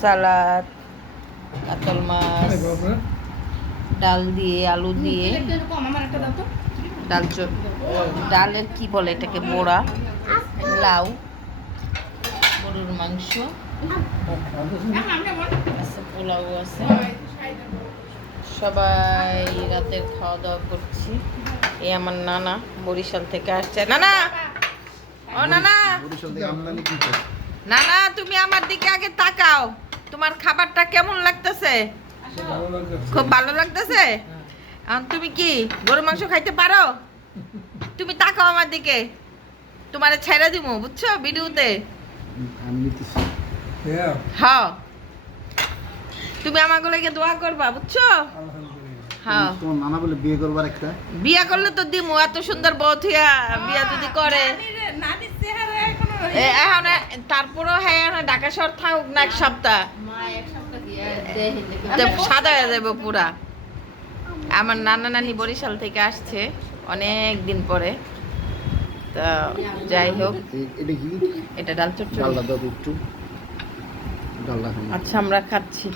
সালাদ, কাতল মাছ, ডাল দিয়ে, আলু দিয়ে, ডালের কি বলে এটাকে, বড়া, লাউ, গরুর মাংস আছে, পোলাও আছে। সবাই রাতের খাওয়া দাওয়া করছি। এই আমার নানা বরিশাল থেকে আসছে। নানা, ও নানা, নানা তুমি আমার দিকে আগে তাকাও। তোমার খাবারটা কেমন লাগতেছে? খুব ভালো লাগতেছে। তুমি কি গরুর মাংস খাইতে পারো? তুমি তাকাও আমার দিকে, তোমারে ছেড়ে দিব বুঝছো ভিডিওতে। হ্যাঁ, তুমি আমাকে লাগে দোয়া করবা বুঝছো। হ্যাঁ, তোমার নানা বলে বিয়ে করবার একটা, বিয়া করলে তো দিমু, এত সুন্দর বউ থিয়া বিয়া যদি করে। এখন তারপরও হ্যাঁ ঢাকা শহর থাকুক না এক সপ্তাহ, সাদা হয়ে যাবো পুরা। আমার নানা নানি বরিশাল থেকে আসছে অনেক দিন পরে। তা যাই হোক, এটা কি, এটা ডাল চচ্চড়ি। ডালটা দাও একটু, ডালটা খাই। আচ্ছা আমরা খাচ্ছি।